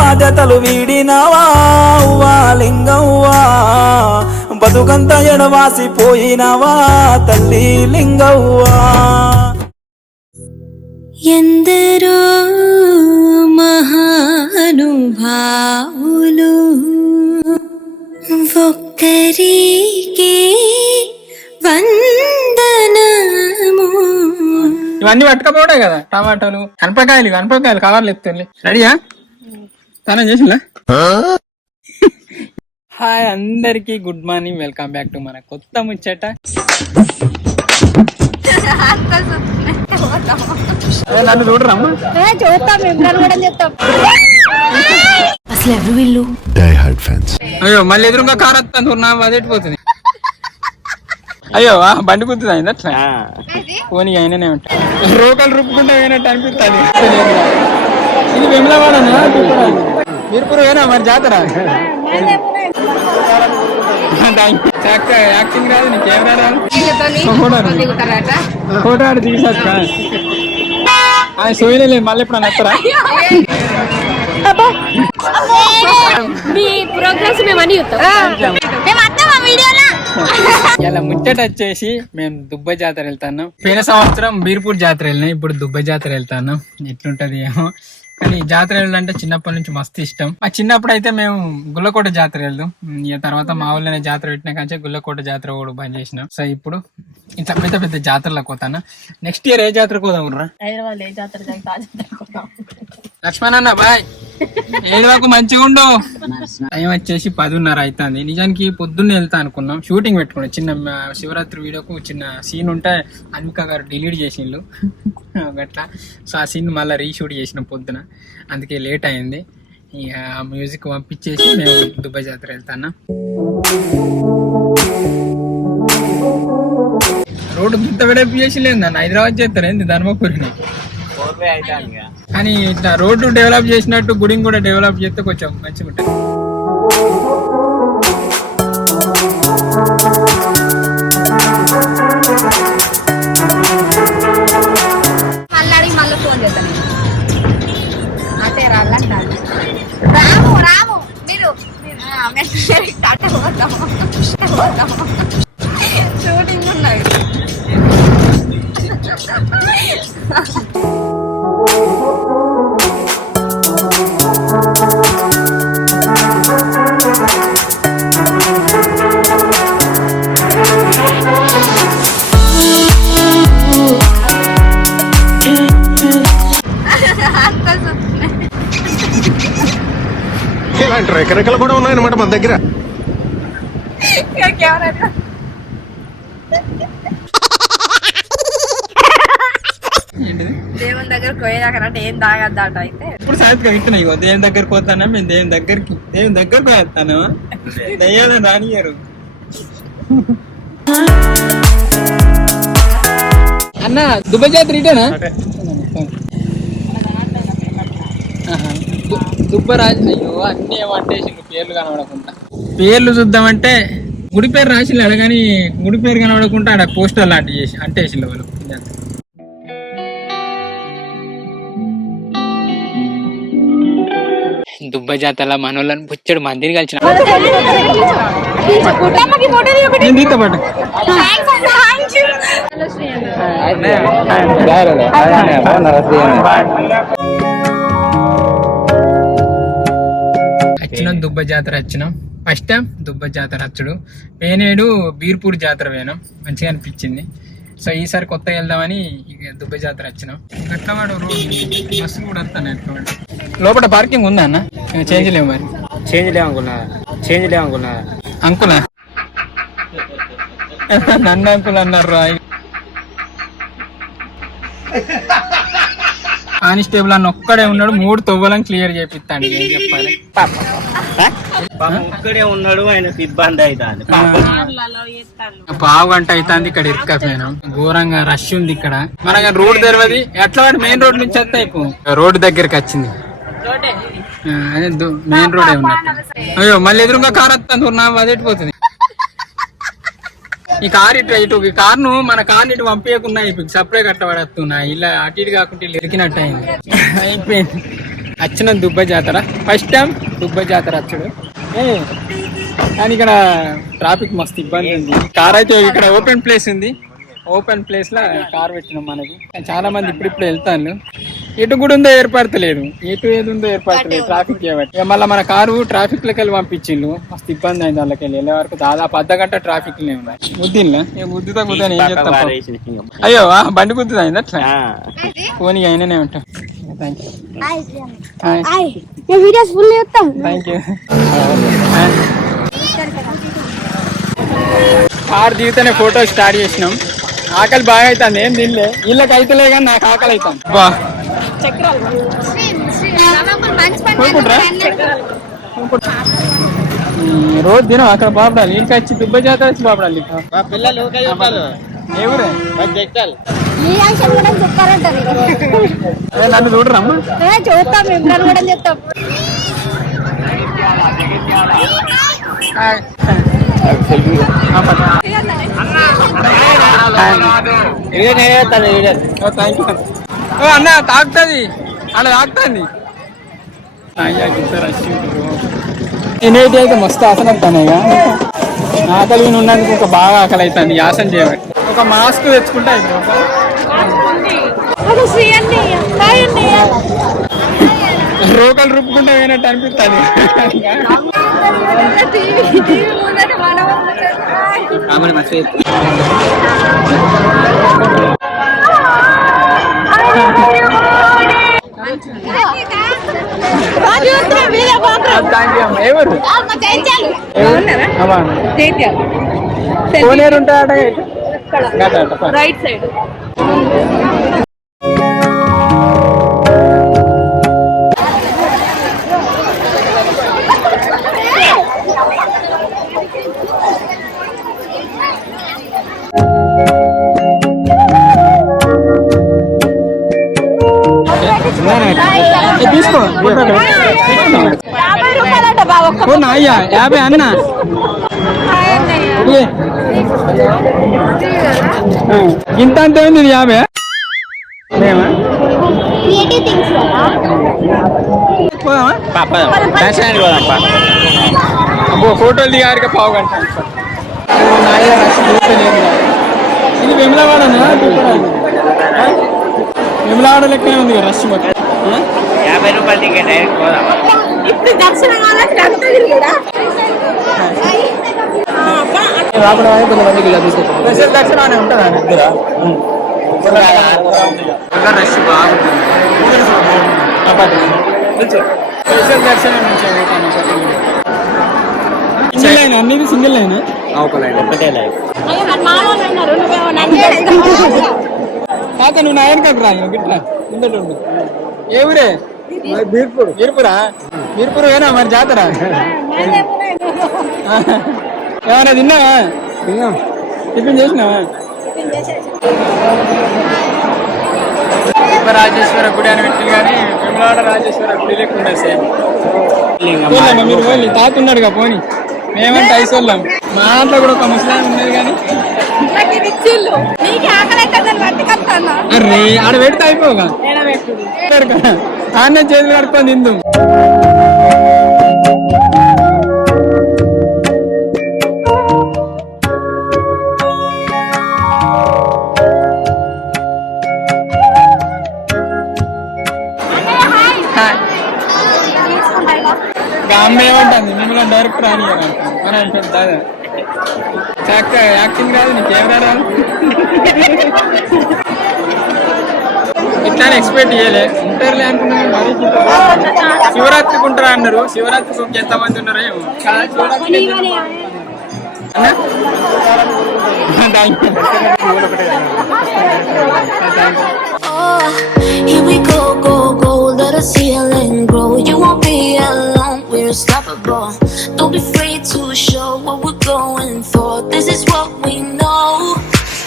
బాధ్యతలు వీడినవా ఉవ్వా లింగవ్వా బతుకంత ఎడవాసిపోయినవా తల్లి లింగవ్వా. ఎందరో మహానుభావులు ఒక్కరికే వందనము. ఇవన్నీ పట్టుకపోవడే కదా టమాటాలు అనపకాయలు కవర్లు ఎత్తుంది. రెడీయా? స్నానం చేసిందా? హాయ్ అందరికి, good morning, welcome back to మన కొత్త ముచ్చట. నన్ను చూడరమ్మా, అసలు ఎవరు వీళ్ళు? అయ్యో మళ్ళీ ఎదురుగా కార్ వస్తుంది, నా అదేటిపోతుంది. అయ్యో బండి గుర్తుంది అయింది అట్లా పోనీ అయిననే ఉంటా. రోకలు రుక్కుంటే అయినట్టు అనిపిస్తుంది. ఇది వెమ్లవాడనా మీరుపూర్ అయినా మరి జాతర చక్క యాక్టింగ్ రాదు, నీ కెమెరా రాదు, ఫోటో ఆడి తీసాక ఆయన సోయలేదు. మళ్ళీ ఎప్పుడు నచ్చరా ఇలా ముచ్చట వచ్చేసి మేము దుబ్బ జాతర వెళ్తాను. పోయిన సంవత్సరం బీర్పూర్ జాతర వెళ్ళినాం, ఇప్పుడు దుబ్బ జాతర వెళ్తాను. ఎట్లుంటది ఏమో, కానీ జాతర వెళ్ళాలంటే చిన్నప్పటి నుంచి మస్తు ఇష్టం. మా చిన్నప్పుడు అయితే మేము గుల్లకోట జాతర వెళ్దాం, ఇక తర్వాత మా ఊళ్ళోనే జాతర పెట్టినా కానీ గుల్లకోట జాతర కూడా బంద్ చేసినాం. సో ఇప్పుడు ఇట్లా పెద్ద పెద్ద జాతరలకు పోతాను. నెక్స్ట్ ఇయర్ ఏ జాతరకు పోదాం రా? లక్ష్మణ్ అన్న బాయ్, ఏడువకు మంచిగా ఉండు. టైం వచ్చేసి 10:30 అవుతుంది. నిజానికి పొద్దున్నే వెళ్తా అనుకున్నాం, షూటింగ్ పెట్టుకున్నాం. చిన్న శివరాత్రి వీడియోకు చిన్న సీన్ ఉంటే అన్విక గారు డిలీట్ చేసిండ్రు గట్లా. సో ఆ సీన్ మళ్ళీ రీషూట్ చేసినాం పొద్దున, అందుకే లేట్ అయింది. ఇక మ్యూజిక్ పంపించేసి మేము దుబాయ్ జాతర వెళ్తాను. రోడ్డు దుత్త వెడల్పు చేసి లేదన్న, హైదరాబాద్ చేస్తారు ఏంది ధర్మపురిని. కానీ ఇట్లా రోడ్డు డెవలప్ చేసినట్టు గుడిని కూడా డెవలప్ చేస్తే కొంచెం మంచిగా ఉంటుంది. షూటింగ్ ఉన్నాయి. ఇలాంటి రకరకాలు కూడా ఉన్నాయన్నమాట మన దగ్గర. దేవుని దగ్గరకు పోయేదాకంటే ఏం తాగద్దాట. అయితే ఇప్పుడు సాయంత్రం ఇస్తున్నాయి, దేవుని దగ్గరకు పోతానా, మేము దేవుని దగ్గరకు పోతాను. దయ్యాలు రానియరు అన్న. దుబాయ్ జాతర ఇటేనా? దుబ్బరాజు. అయ్యో అన్ని ఏమంటేసి పేర్లు కనబడకుండా. పేర్లు చూద్దామంటే గుడి పేరు రాసిల్లు అడ, కానీ గుడి పేరు కనబడకుండా ఆడ పోస్టర్ లాంటి చేసి అంటేసి వాళ్ళు. దుబ్బ జాతరలో మనోళ్ళని పుచ్చడు మందిని కలిసిన వచ్చినాం. దుబ్బ జాతర వచ్చినాం, ఫస్ట్ టైం దుబ్బ జాతర వచ్చుడు. పేనేడు బీర్పూర్ జాతర పోయినాం, మంచిగా అనిపించింది. సో ఈసారి కొత్తగా వెళ్దామని దుబ్బ జాతర వచ్చినాం. గట్లవాడు రోడ్ బస్సులు కూడా వస్తాను. లోపల పార్కింగ్ ఉందా అన్న? చేంజ్ లేవు. మరి చేంజ్ లేవనుకున్నా అంకులా నన్ను అంకుల్ అన్నారు రా. కానిస్టేబుల్ అన్న ఒక్కడే ఉన్నాడు, 3 తొవ్వలను క్లియర్ చేపిస్తాను. ఏం చెప్పాలి, ఒక్కడే ఉన్నాడు, ఆయనకు ఇబ్బంది అవుతుంది. పావు గంట అవుతుంది ఇక్కడ ఇరుక్కపోయినాం. ఘోరంగా రష్ ఉంది ఇక్కడ. మనకి రోడ్ తెలియదు, ఎట్లా వాడు మెయిన్ రోడ్ నుంచి వస్తే రోడ్డు దగ్గరికి వచ్చింది. అదే మెయిన్ రోడ్ ఉన్నట్టు. అయ్యో మళ్ళీ ఎదురుగా కార్ వస్తుంది, నా అదేటిపోతుంది. ఈ కార్ ఇటు ఈ కార్ను మన కార్ ఇటు పంపించకుండా సపరేట్ కట్టబడుతున్నా. ఇలా అటు ఇటు కాకుండా ఇరికినట్టు అయింది. అయిపోయింది. వచ్చిన దుబ్బ జాతర ఫస్ట్ టైం దుబ్బ జాతర వచ్చాడు కానీ ఇక్కడ ట్రాఫిక్ మస్తు ఇబ్బంది ఉంది. కార్ అయితే ఇక్కడ ఓపెన్ ప్లేస్ ఉంది, ఓపెన్ ప్లేస్ లో కార్ పెట్టినాం మనకి. చాలా మంది ఇప్పుడు వెళ్తాను, ఎటు కూడా ఉందో ఏర్పడతలేదు, ఎటు ఏది ఉందో ఏర్పడతలేదు ట్రాఫిక్ చేయబట్టి. ఇక మళ్ళీ మన కారు ట్రాఫిక్ లకి వెళ్ళి పంపించిండు, మస్తు ఇబ్బంది అయింది వాళ్ళకి వెళ్ళే వరకు. దాదాపు అర్ధగంట ట్రాఫిక్ లే ఉన్నాయి. గుద్దిల్లా గుద్దుతా గుద్దని ఏం చెప్తాం. అయ్యో బండి గుద్దుదా అయింది అట్లా పోనీ అయిననే ఉంటాం. Thank you. కార్ దిగుతానే ఫోటో స్టార్ట్ చేసినాం. ఆకలి బాగా అవుతుంది, ఏం తినలే, వీళ్ళకి అయితేలే కానీ నాకు ఆకలి అవుతాను. బా రోజు తినం అక్కడ బాపడాలి, ఇంకా వచ్చి దుబ్బ జాతర వచ్చి బాపడాలి. ఎవరే నన్ను చూడరమ్మా, అన్న తాగుతుంది అలా తాగుతుంది. తినేటి అయితే మస్తు ఆసన అవుతాయి. ఆకలి ఉన్నందుకు ఒక బాగా ఆకలి అవుతుంది, ఆసన చేయబట్టి. ఒక మాస్క్ తెచ్చుకుంటా రోకలు రుప్పుకుంటా పోయినట్టు అనిపిస్తుంది. ఎవరు కోనేరు ఉంటాడ రైట్ సైడ్. తీసుకో అయ్యా 50 అన్న ఇంత అంతే ఉంది 50. అబ్బో ఫోటోలు దిగారిగా పావు గంట. ఇది వెమ్లవాడనా? వెమ్లవాడ లెక్కనే ఉంది కదా రష్ మొత్తం. 50 రూపాయలు టికెట్ ఇప్పుడు దర్శనం స్పెషల్ దర్శనం అని ఉంటుందా దగ్గర? రష్ బాగుంటుంది. స్పెషల్ దర్శనం సింగిల్ లైన్, అన్ని సింగిల్ లైన్, ఒక లైన్ ఒకటే లైన్. కాక నువ్వు నాయనకాకు రా గిట్లా ముందట. ఏ ఊరే? మీర్పురా? మీర్పూర్ ఏనా మరి జాతర? ఏమన్నా తిన్నావా? టిఫిన్ చేసినావా? రాజేశ్వర గుడి అని పెట్టి కానీ వెమ్లవాడ రాజేశ్వర గుడి లేకుండా సేమ్. మీరు పోయి తాతున్నాడుగా పోని, మేమంటే ఐసోళ్ళం. మా దాంట్లో కూడా ఒక ముస్లాం ఉన్నది కానీ అరే ఆడ పెడితే అయిపోగా ఆన్నే చేతులు కడుక్కొని తిందు. అమ్మ ఏమంటుంది, మిమ్మల్ని డైరెక్ట్ రానియాలి అని అంటుంది. దాదా చక్క యాక్టింగ్ రాదు, నీకు కెమెరా రాదు, ఇట్లానే ఎక్స్పెక్ట్ చేయలే. ఉంటారులే అనుకున్నాను. మరీ శివరాత్రికి ఉంటారా అన్నారు, శివరాత్రికి ఎంతమంది ఉన్నారో ఏమో. Here we go, go, go, let the ceiling grow. You won't be alone, we're unstoppable. Don't be afraid to show what we're going for. This is what we know.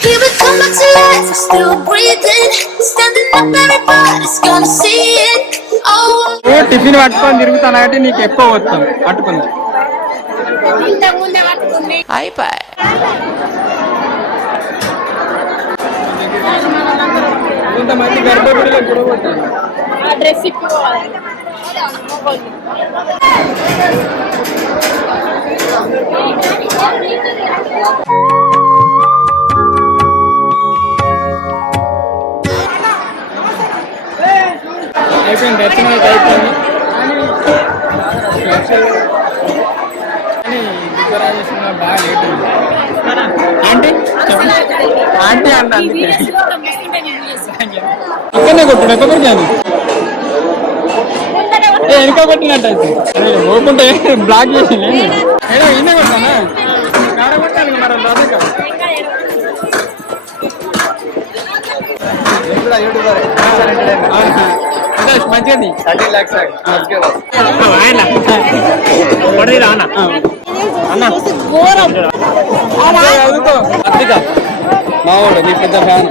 Here we come back to life, we're still breathing. Standing up, everybody's gonna see it. Oh, tiffin పట్టుకొని తిరుగుతాను కాబట్టి నీకు ఎక్కువ వస్తాం పట్టుకుంది. అయిపోయి ఇంతమంది గర్భగుడిలో కూడా పోతాను. డ్రెస్ అయిపోయింది దర్శనం అయితే అయిపోయింది కానీ రిజర్వేషన్ బాగా లేట్ ఉంది ఆంటీ ఆంటీ అన్న ఇక్కడనే కొట్టాడు ఎక్కడ కొట్టాను వెనక కొట్టినట్టు అయితే పోకుంటే బ్లాక్ చేసి ఎన్నే కొట్టానా కాడ కొట్టాను మరి రాదు మంచిది 30 lakhs మావాడు నీ పెద్ద fan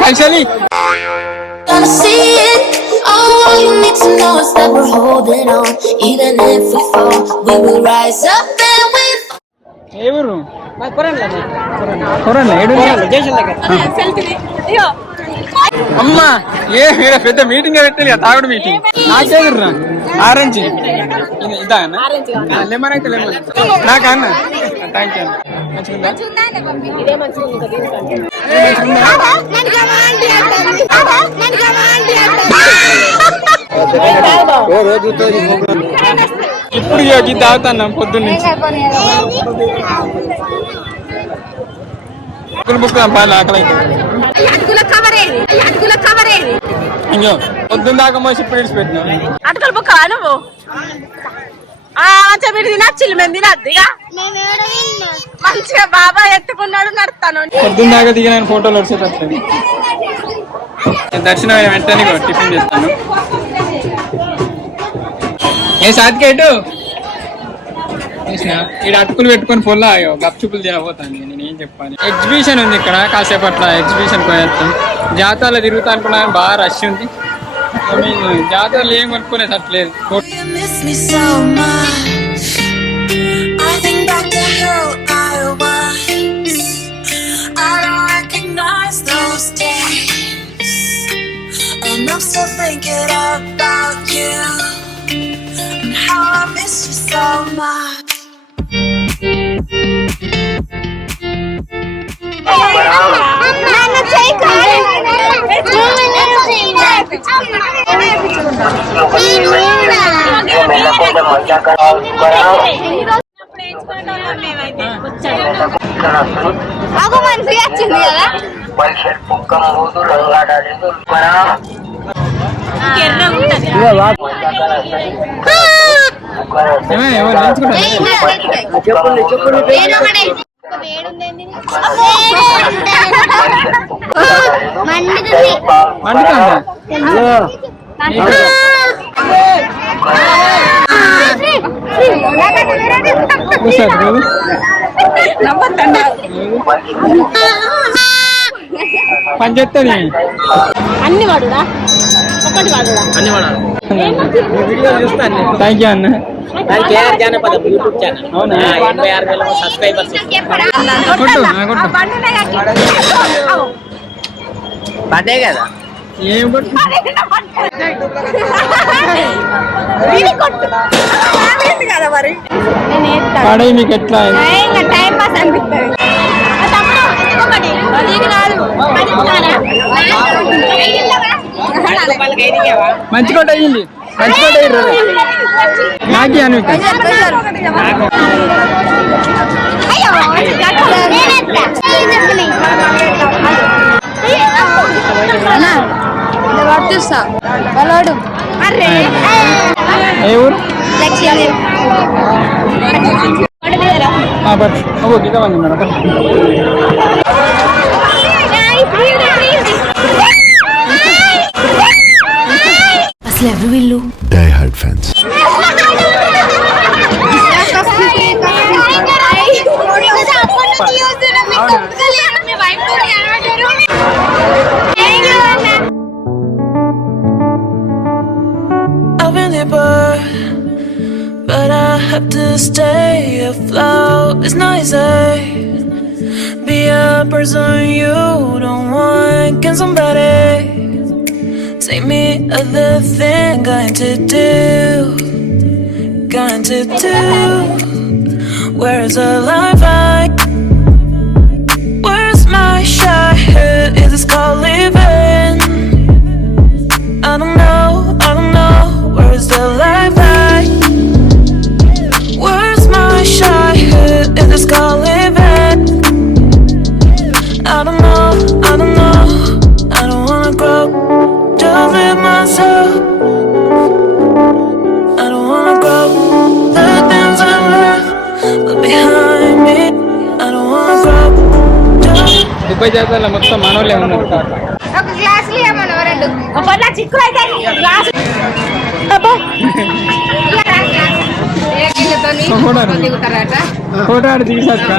Actually, Gonna see it. All you need to know is that we're holding on. Even if we fall, we will rise up and we ఎవరు కొరన్న అమ్మా ఏ పెద్ద మీటింగ్ పెట్టాలి తాగుడు మీటింగ్ నాకేదుర్రా ఆరెంజ్ ఇదా అన్న లెమన్ అయితే లెమన్ నాకా అన్న థ్యాంక్ యూ మంచిగా ఇప్పుడు ఇది తాగుతాను పొద్దున్న బుక్ పాలు ఆకలి అయ్యో పొద్దున్న దాకా మోసి ఇప్పుడు ఇడిచిపెట్టినా అటుకలు బుక్క నువ్వు మీరు తినచ్చులు మేము తినద్దు ఇక మంచిగా బాబా ఎత్తుకున్నాడు నడుస్తాను పొద్దున్న దాకా దిగిన ఫోటోలు వచ్చేటట్లేదు దర్శనం వెంటనే టిఫిన్ చేస్తాను ఏ సాతికేటు ఇక్కడ అటుకులు పెట్టుకొని పొల్లా గప్చుపులు తినబోతాను నేనేం చెప్పాలి ఎగ్జిబిషన్ ఉంది ఇక్కడ కాసేపట్ల ఎగ్జిబిషన్ పోయేస్తాం జాతరలో తిరుగుతా అనుకున్నా బాగా రష్ ఉంది జాతరలో ఏం కొనుక్కునేటట్లేదు I'm still thinking about you and how I miss you so much. aku manfaat వచ్చింది కదా పంచెత్తని అన్ని వాడురా ఒకటి వాడురా అన్ని వాడాలి వీడియో చూస్తాను థ్యాంక్ యూ అన్న కేఆర్ జానపదం యూట్యూబ్ ఛానల్ 86,000 సబ్స్క్రైబర్స్ పడ్డే కదా ఏం కొట్టు కదా మరి పడే మీకు ఎట్లా టైం పాస్ అనిపిస్తుంది మంచి కోట అయ్యింది మంచి కోట అయ్యారు నాకి అను చూస్తా వాళ్ళోడు ఏ ఊరు గీత మంది మేడం అసలు ఎవరు వీళ్ళు Die Hard fans. I've been there, but have to stay afloat. It's noisy. Be a person you don't want. Can somebody take me other thing? Going to do. Where's the life like? Where's my shot? Is this called living? I don't know. Where's the life like? Where's my shot? Is this called living? I don't know. I don't wanna grow. Just live myself. I don't wanna grow. The things I left behind me. I don't wanna grow. Dubai జాతరలో మొత్తం మనోళ్ళే ఉన్నారు. ఒక glass లేమను రెండు అబ్బా చిక్కులు అయితే glass photo ఆడి దిగిసాక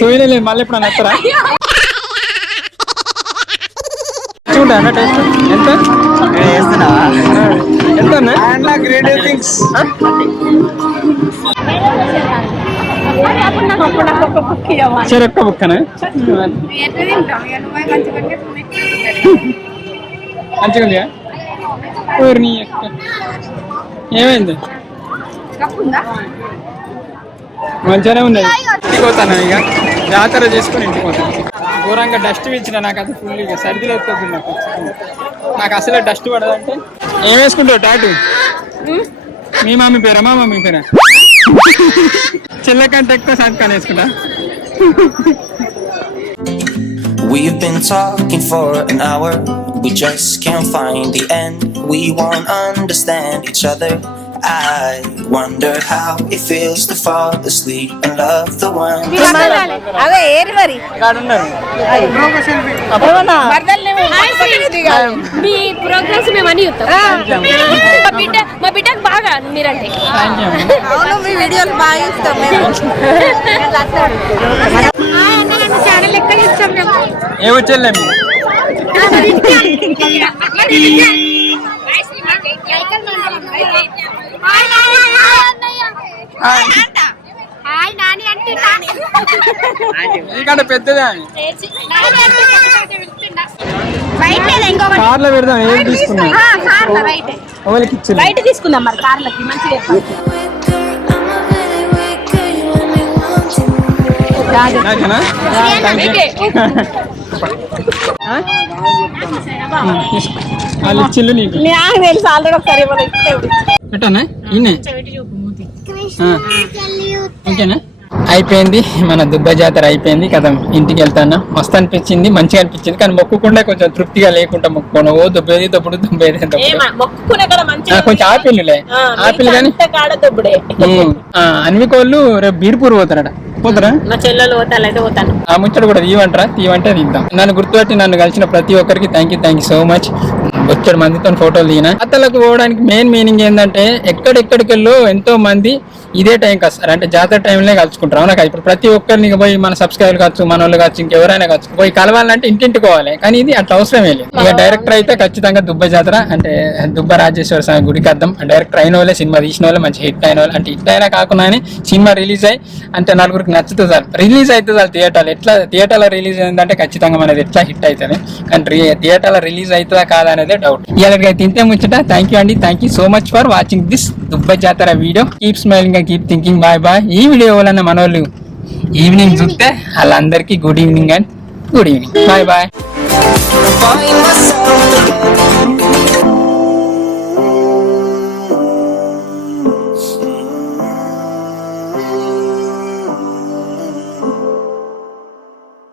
సోయిలే లేదు మళ్ళీ ఎప్పుడు నచ్చరా చూడా టేస్ట్ ఎంత ఎంత క్రియేటివ్ థింగ్స్ చెరొక్క బుక్కనా మంచిగా ఉందా ఊరిని ఏమైంది మంచిగానే ఉన్నది ఇంటికి పోతాను ఇక జాతర చేసుకుని ఇంటికి పోతాను ఘోరంగా డస్ట్ ఇచ్చిన నాకు అది ఫుల్ ఇక సర్దిలో వస్తుంది నాకు అసలే డస్ట్ పడదంటే ఏం వేసుకుంటావు టాటూ మీ మమ్మీ పేరా మా మమ్మీ పేరా చెల్లె కంటే ఎక్కువ సంతకాలు వేసుకుంటా We've been talking for an hour. We just can't find the end. We won't understand each other. I wonder how it feels to fall asleep and love the one. అవే ఏరి మరి మీ programmes మేము అని చూస్తాం మా బిడ్డకు బాగా మీరంటే అవును మీ వీడియోలు బాగా ఇస్తాం ఛానల్ ఎక్కడ ఇస్తాం మేము ఏ వచ్చేళ్ళే మీరు హాయ్ నాని అంటే నీకంటే పెద్దదే అని కార్లో పెడదాం ఏం తీసుకున్నాం ఎవరికి ఇచ్చింది బయట తీసుకుందాం మరి కార్లకి మంచిగా నాకేనా వాళ్ళు ఇచ్చిల్లు నీకు నాకు తెలుసు ఆల్రెడీ ఒకసారి పెట్టానా ఈయనే ఓకేనా అయిపోయింది మన దుబాయ్ జాతర అయిపోయింది కదా ఇంటికి వెళ్తాను మస్తు అనిపించింది మంచిగా అనిపించింది కానీ మొక్కుకుండా కొంచెం తృప్తిగా లేకుండా మొక్కుకోను ఓ దుబ్బేది తప్పుడు కొంచెం ఆపిల్లులే ఆపిల్ కానీ అన్వికోళ్ళు రేపు బీర్పూర్ పోతారట పోతారా మా చెల్లెలు పోతాను పోతాను ఆ ముచ్చట కూడా తీయమంటారా తీయమంటే తీద్దాం నన్ను గుర్తుపెట్టి నన్ను కలిసిన ప్రతి ఒక్కరికి థ్యాంక్ యూ సో మచ్ వచ్చాడు మందితో ఫోటోలు దిగిన జాతరలకు పోవడానికి మెయిన్ మీనింగ్ ఏంటంటే ఎక్కడెక్కడికెళ్ళో ఎంతో మంది ఇదే టైం వస్తారు అంటే జాతర టైంలో కలుసుకుంటారు అవునా ఇప్పుడు ప్రతి ఒక్కరిని పోయి మన సబ్స్క్రైబర్ కావచ్చు మన వాళ్ళు కావచ్చు ఇంకెవరైనా కావచ్చు పోయి కలవాలంటే ఇంటింటికి పోవాలి కానీ ఇది అట్లా అవసరమే లేదు ఇక డైరెక్టర్ అయితే ఖచ్చితంగా దుబాయ్ జాతర అంటే దుబ్బ రాజేశ్వర స్వామి గుడికి అర్థం డైరెక్టర్ అయిన వాళ్ళే సినిమా తీసిన వాళ్ళే మంచి హిట్ అయిన వాళ్ళు అంటే హిట్ అయినా కాకుండా సినిమా రిలీజ్ అయ్యి అంటే నలుగురికి నచ్చుతుంది సార్ రిలీజ్ అవుతుంది సార్ థియేటర్లో రిలీజ్ అయిందంటే ఖచ్చితంగా మనది ఎట్లా హిట్ అవుతుంది కానీ థియేటర్లో రిలీజ్ అవుతుందా కాదా అనేది డౌట్ ఇలాగ తింటే ముచ్చట థ్యాంక్ యూ అండి thank you so much for watching this Dubai జాతర video keep smiling keep thinking bye ఈ వీడియో వలన మన వాళ్ళు ఈవినింగ్ చూస్తే వాళ్ళందరికీ good evening and good evening bye Find myself again.